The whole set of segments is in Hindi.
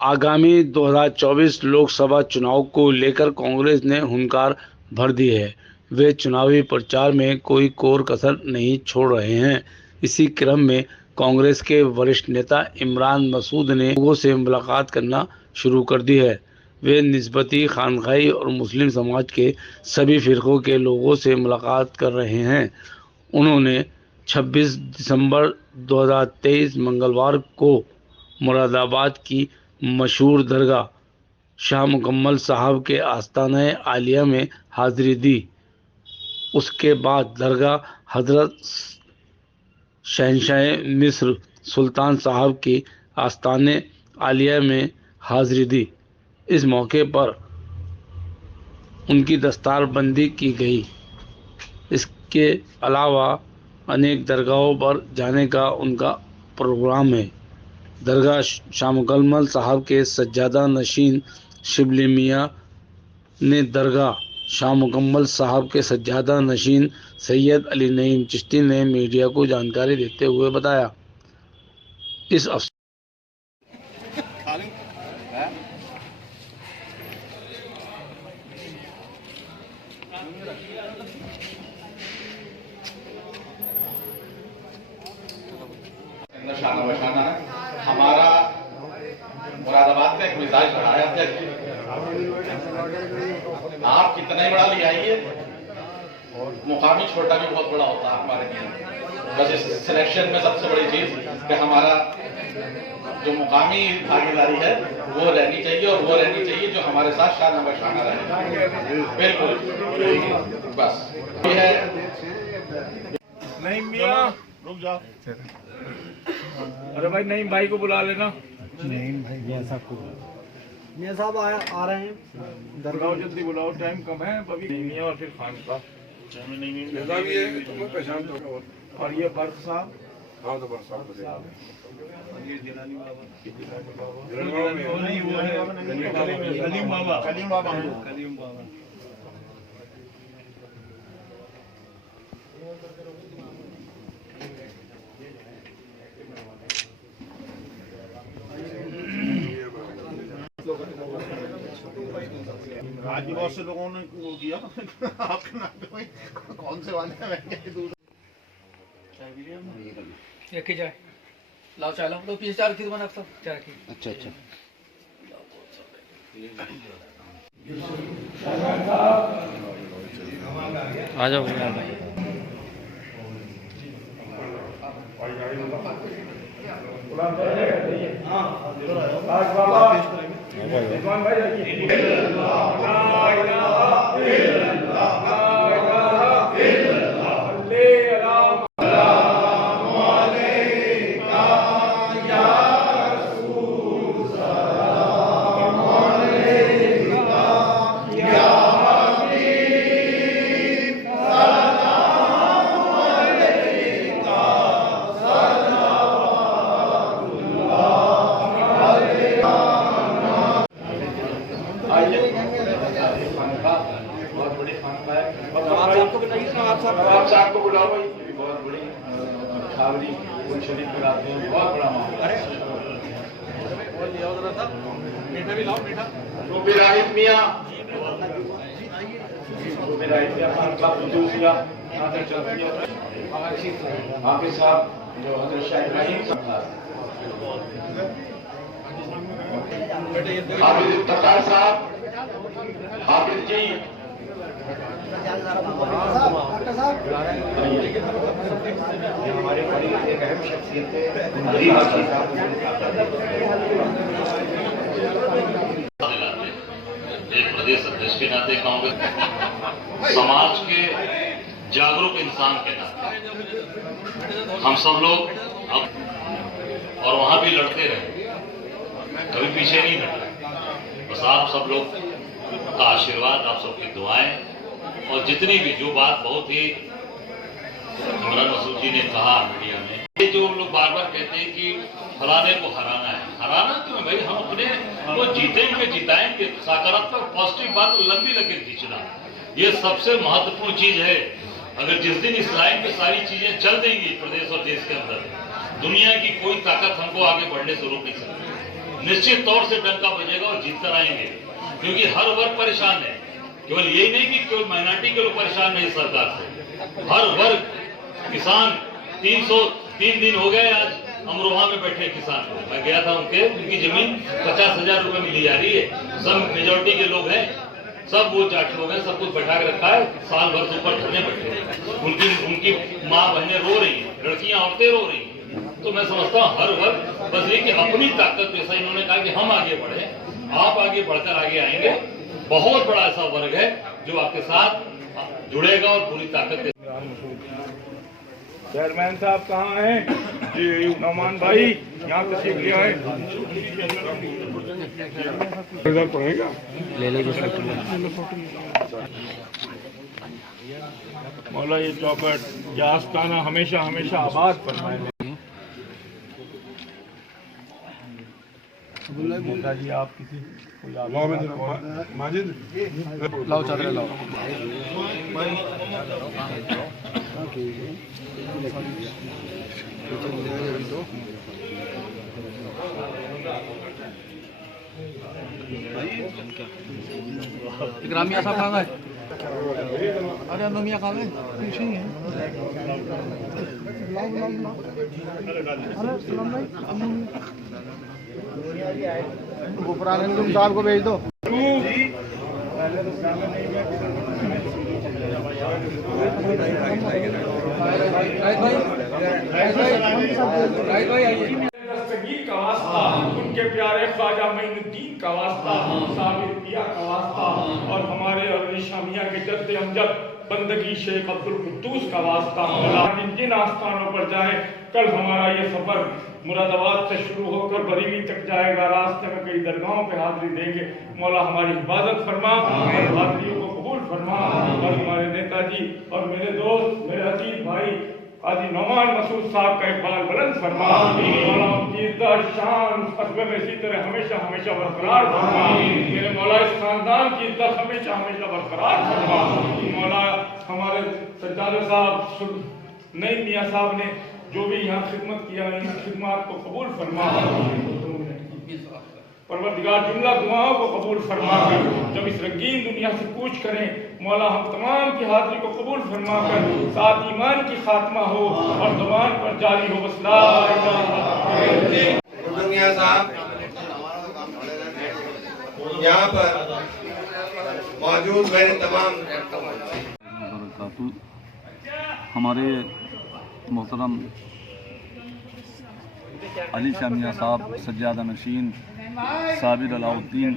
आगामी 2024 लोकसभा चुनाव को लेकर कांग्रेस ने हुंकार भर दी है। वे चुनावी प्रचार में कोई कोर कसर नहीं छोड़ रहे हैं। इसी क्रम में कांग्रेस के वरिष्ठ नेता इमरान मसूद ने लोगों से मुलाकात करना शुरू कर दी है। वे निस्बती, खानकाही और मुस्लिम समाज के सभी फिरकों के लोगों से मुलाकात कर रहे हैं। उन्होंने 26 दिसंबर 2023 मंगलवार को मुरादाबाद की मशहूर दरगाह शाह मुकम्मल साहब के आस्ताना आलिया में हाजिरी दी। उसके बाद दरगाह हजरत शहंशाह मिस्र सुल्तान साहब की आस्ताने आलिया में हाजिरी दी। इस मौके पर उनकी दस्तारबंदी की गई। इसके अलावा अनेक दरगाहों पर जाने का उनका प्रोग्राम है। दरगाह शाह मुकम्मल साहब के सज्जादा नशीन शिबली मियाँ ने दरगाह शाह मुकम्मल साहब के सज्जादा नशीन सैयद अली नईम चिश्ती ने मीडिया को जानकारी देते हुए बताया। इस अवसर शाना बशाना हमारा मुरादाबाद का एक मिजाज बढ़ाया था। आप कितना बड़ा ले आइए, मुकामी छोटा भी बहुत बड़ा होता है हमारे लिए। बस इस सिलेक्शन में सबसे बड़ी चीज कि हमारा जो मुकामी भागीदारी है वो रहनी चाहिए, और वो रहनी चाहिए जो हमारे साथ शाना बशाना रहे। बिल्कुल, बस ये है। नहीं मियां रुक जाओ। अरे भाई नईम भाई को बुला लेना। नईम भाई मियां साहब आ रहे हैं। बुलाओ, जल्दी बुलाओ, टाइम कम है। अभी मियां और फिर खान साहब भी है, तुम्हें पहचान दो। और ये बर्फ साहब, हाँ तो बर्फ साहब, और ये जिलानी बाबा, कलीम बाबा, कलीम बाबा, कलीम बाबा। आज भी बहुत से लोगों ने वो किया आपके नाम पे। भाई कौन से वाले हैं? दूध चाय जाए लाओ, चाय लाओ। तो पीछे चार की बना सब चाय की। अच्छा अच्छा। आ जाओ आपको बुलाओ भाई। बहुत बड़ी खावरी शरीफ कराते हैं, बहुत बड़ा मामला। मीठा भी लाओ, मीठा। रुबिराहिम मियां, रुबिराहिम मियां खान साहब दूसरा हाफिज साहब जो हजरत शाह इब्राहिम साहब, हाफिज ततार साहब, हाफिज जी, हमारे बड़ी एक अहम शख्सियत एक प्रदेश अध्यक्ष के नाते, कांग्रेस समाज के जागरूक इंसान के नाते हम सब लोग अब और वहां भी लड़ते रहे, कभी पीछे नहीं हटे। बस आप सब लोग का आशीर्वाद, आप सबकी दुआएं, और जितनी भी जो बात बहुत ही इमरान मसूद जी ने कहा मीडिया में, ये जो लोग बार बार कहते हैं कि फलाने को हराना है, हराना क्यों भाई? हम अपने को जीतेंगे, जिताएंगे। सकारात्मक पॉजिटिव बात लंबी लकीर खींचना, ये सबसे महत्वपूर्ण चीज है। अगर जिस दिन इस लाइन पे सारी चीजें चल देंगी प्रदेश और देश के अंदर, दुनिया की कोई ताकत हमको आगे बढ़ने से रोक नहीं सकती। निश्चित तौर से डंका बजेगा और जीत कर आएंगे, क्योंकि हर वर्ग परेशान है। केवल यही नहीं कि केवल माइनॉरिटी के लोग परेशान नहीं सरकार से, हर वर्ग, किसान 303 दिन हो गए आज अमरोहा में बैठे किसान को। मैं गया था उनकी जमीन 50,000 रुपए में ली जा रही है। सब मेजोरिटी के लोग हैं, सब वो जाट लोग हैं, सब कुछ बैठा के रखा है, साल भर से ऊपर धरने बैठे हैं। उनकी माँ बहनें रो रही हैं, लड़कियां औरतें रो रही हैं। तो मैं समझता हूँ हर वर्ग बस ये कि अपनी ताकत, जैसा इन्होंने कहा कि हम आगे बढ़े, आप आगे बढ़कर आगे आएंगे। बहुत बड़ा ऐसा वर्ग है जो आपके साथ जुड़ेगा और पूरी ताकत के। चेयरमैन साहब कहाँ हैं? जी नौमान भाई यहाँ तशरीफ ले आए। इधर पड़ेगा ले लो मौला, ये चौखट या आस्ताना हमेशा हमेशा आबाद फरमाए। नेता जी आप किसी माजिद लाओ चादर लाओ। ग्रामिया साहब कहाँ गए? अरे अनोमिया कहाँ गए? पीछे ही है। गुफरान तुम साहब को भेज दो। दस्तगीर का वास्ता, उनके प्यारे ख्वाजा मोइनुद्दीन का वास्ता, साबिर पिया का वास्ता और हमारे अली शामिया के जद्दे अमजद बंदगी शेख अब्दुल कुद्दूस का वास्ता। जिन जिन आस्थानों पर जाए, कल हमारा ये सफर मुरादाबाद से शुरू होकर बरेली तक जाएगा, रास्ते में कई दरगाहों पे हाजिरी देंगे। मौला हमारी हिफाजत फरमा और हाजिरियों को कबूल फरमा। और हमारे नेताजी और मेरे दोस्त, मेरे अजीज भाई काजी नौमान मसूद साहब का इकबाल बुलंद फरमा। मौला उनकी इज्जत शान कस्बे में इसी तरह हमेशा हमेशा बरकरार फरमा। मेरे मौला इस खानदान की इज्जत हमेशा हमेशा बरकरार फरमा। मौला हमारे सज्जाद साहब नईम मियाँ साहब ने जो भी यहाँ खिदमत किया, इन खिदमत को कबूल फरमा। परवरदिगार जुमला दुआओं को कबूल फरमा कर जब इस रंगीन दुनिया से कूच करें, मौला हम तमाम की हाजिरी को कबूल फरमा कर साथ ईमान की खात्मा हो और ज़बान पर जारी हो। बस ला इलाहा मियां साहब यहाँ पर मौजूद मेरे तमाम हमारे मोहतरम अली शाह मियाँ साहब सज्जादा नशीन साबिर अलाउद्दीन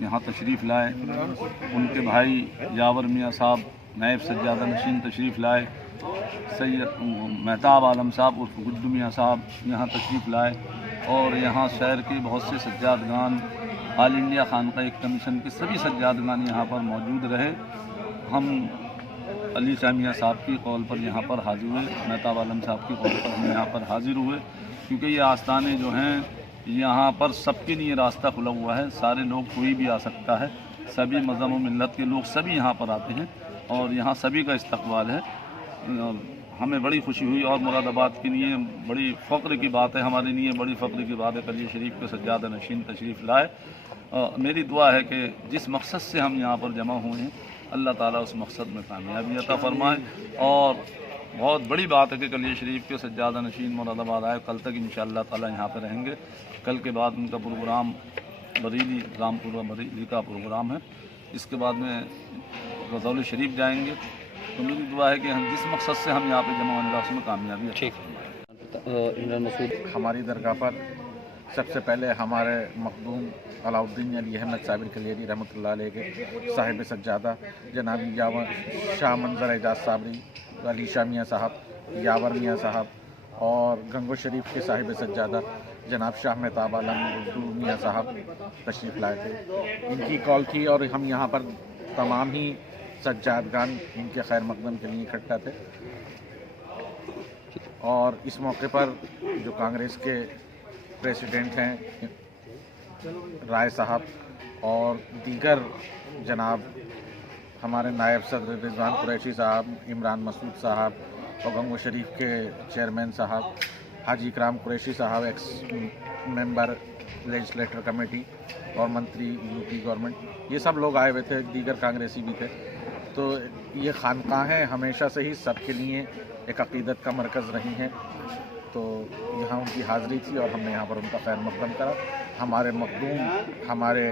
यहाँ तशरीफ़ लाए। उनके भाई यावर मियाँ साहब नायब सज्जादा नशीन तशरीफ़ लाए। सैयद मेहताब आलम साहब उर्फ गुड्डू मियाँ साहब यहाँ तशरीफ़ लाए। और यहाँ शहर के बहुत से सज्जादगान, ऑल इंडिया खानका कमीशन के सभी सज्जादगान यहाँ पर मौजूद रहे। हम अली शाह मियाँ साहब की कॉल पर यहाँ पर हाजिर हुए, मेहताब आलम साहब की कॉल पर हम यहाँ पर हाजिर हुए, क्योंकि ये आस्थाने जो हैं यहाँ पर सबके लिए रास्ता खुला हुआ है। सारे लोग, कोई भी आ सकता है, सभी मज़हब व मिल्लत के लोग सभी यहाँ पर आते हैं और यहाँ सभी का इस्तकबाल है। हमें बड़ी खुशी हुई और मुरादाबाद के लिए बड़ी फ़ख्र की बात है, हमारे लिए बड़ी फ़ख्र की बात है कलिया शरीफ के सज्जादा नशीन तशरीफ़ लाए। मेरी दुआ है कि जिस मकसद से हम यहाँ पर जमा हुए हैं, अल्लाह ताला उस मकसद में कामयाबी अता फरमाए। और बहुत बड़ी बात है कि कलिया शरीफ के सज्जादा नशीन मुरादाबाद आए। कल तक इंशाअल्लाह ताला यहाँ पर रहेंगे। कल के बाद उनका प्रोग्राम बरेली, रामपुर बरेली का प्रोग्राम है। इसके बाद में रज़ौल शरीफ जाएंगे। तो मेरी दुआ है कि हम जिस मकसद से हम यहाँ पर जमा होंगे उसमें कामयाबी। ठीक, हमारी दरगाह पर सबसे पहले हमारे मखदूम अलाउद्दीन अली अहमद साबिर कलियरी रहमतुल्लाह अलैह के साहिब सज्जादा जनाब यावर शाह मंजर एजाज साबरी, अली शाह मियाँ साहब, यावर मियाँ साहब और गंगो शरीफ के साहिब सज्जादा जनाब शाह मेहताब आलम गुड्डू मियाँ साहब तशरीफ़ लाए थे। इनकी कॉल थी और हम यहाँ पर तमाम ही सज्जादगान इनके खैर मकदम के लिए इकट्ठा थे। और इस मौके पर जो कांग्रेस के प्रेसिडेंट हैं राय साहब और दीगर जनाब हमारे नायब सदर रिजवान कुरैशी साहब, इमरान मसूद साहब और गंगो शरीफ के चेयरमैन साहब हाजी इकराम कुरैशी साहब, एक्स मेंबर लेजिस्लेटर कमेटी और मंत्री यूपी गवर्नमेंट, ये सब लोग आए हुए थे, दीगर कांग्रेसी भी थे। तो ये खानकाहें हमेशा से ही सबके लिए एक अक़ीदत का मरकज़ रही हैं। तो यहाँ उनकी हाज़िरी थी और हमने यहाँ पर उनका खैर मक़दम करा। हमारे मखदूम, हमारे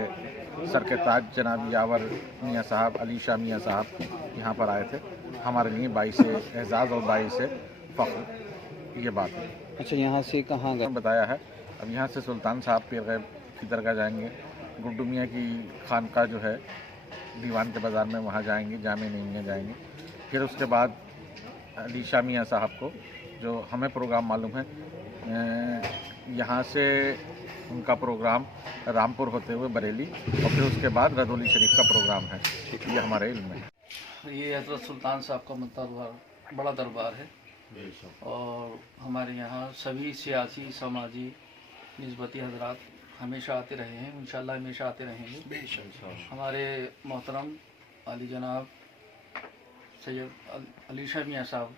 सर के ताज जनाब यावर मियाँ साहब, अली शाह मियाँ साहब यहाँ पर आए थे। हमारे लिए बाइस एज़ाज़ और बाइस फ़ख्र ये बात है। अच्छा, यहाँ से कहाँ गए? बताया है। अब यहाँ से सुल्तान साहब पीर गैब की दरगाह जाएंगे, गुड्डू मियाँ की खानका जो है दीवान के बाज़ार में, वहाँ जाएंगे, जामे नईमिया जाएंगे। फिर उसके बाद अली शाह मियाँ साहब को, जो हमें प्रोग्राम मालूम है, यहाँ से उनका प्रोग्राम रामपुर होते हुए बरेली और फिर उसके बाद रदौली शरीफ का प्रोग्राम है। ये हमारे इल्म में है। ये हज़रत सुल्तान साहब का दरबार बड़ा दरबार है और हमारे यहाँ सभी सियासी, समाजी, निस्बती हजरात हमेशा आते रहे हैं, इंशाअल्लाह हमेशा आते रहेंगे। हमारे मोहतरम अली जनाब सैयद अली शाह मियाँ साहब,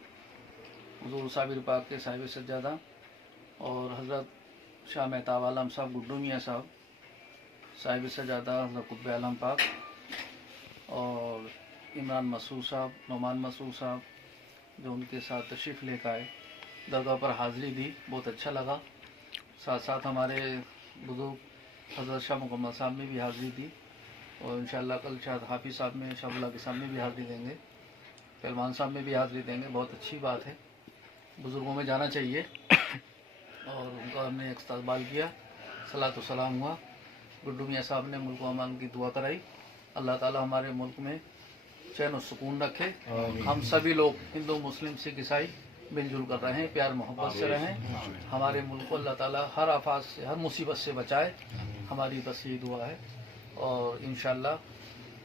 हुज़ूर साबिर पाक के साहिब सज्जादा, और हज़रत शाह मेहताब आलम साहब गुड्डू मियाँ साहब साहिब सज्जादा, हज़रत कुतुब आलम पाक, और इमरान मसूद साहब, नोमान मसूद साहब जो उनके साथ तशरीफ़ लेकर आए, दरगाह पर हाज़िरी दी, बहुत अच्छा लगा। साथ साथ हमारे बुज़ुर्ग हज़रत शाह मुकम्मल साहब ने भी हाज़िरी दी और इंशाअल्लाह कल शाह हाफिज़ साहब में, शाह के सामने भी हाज़िरी देंगे, पहलवान साहब में भी हाज़िरी देंगे। बहुत अच्छी बात है, बुज़ुर्गों में जाना चाहिए और उनका हमने इस्तक़बाल किया, सलातो सलाम हुआ। गुड्डू मियाँ साहब ने मुल्क अमान की दुआ कराई। अल्लाह ताला हमारे मुल्क में चैन और सुकून रखे। हम सभी लोग हिंदू, मुस्लिम, सिख, ईसाई मिलजुल कर रहें, प्यार मोहब्बत से रहें। हमारे मुल्क को अल्लाह ताला हर आफत से, हर मुसीबत से बचाए, हमारी बस यही दुआ है। और इंशाअल्लाह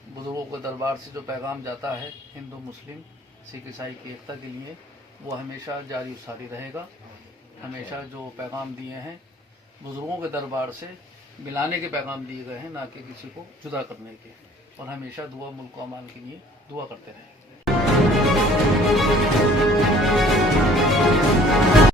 बुज़ुर्गों के दरबार से जो पैगाम जाता है हिंदू, मुस्लिम, सिख, ईसाई की एकता के लिए, वो हमेशा जारी सारी रहेगा। हमेशा जो पैगाम दिए हैं बुज़ुर्गों के दरबार से मिलाने के पैगाम दिए गए हैं, ना कि किसी को जुदा करने के। और हमेशा दुआ मुल्क को अमान के लिए दुआ करते रहें।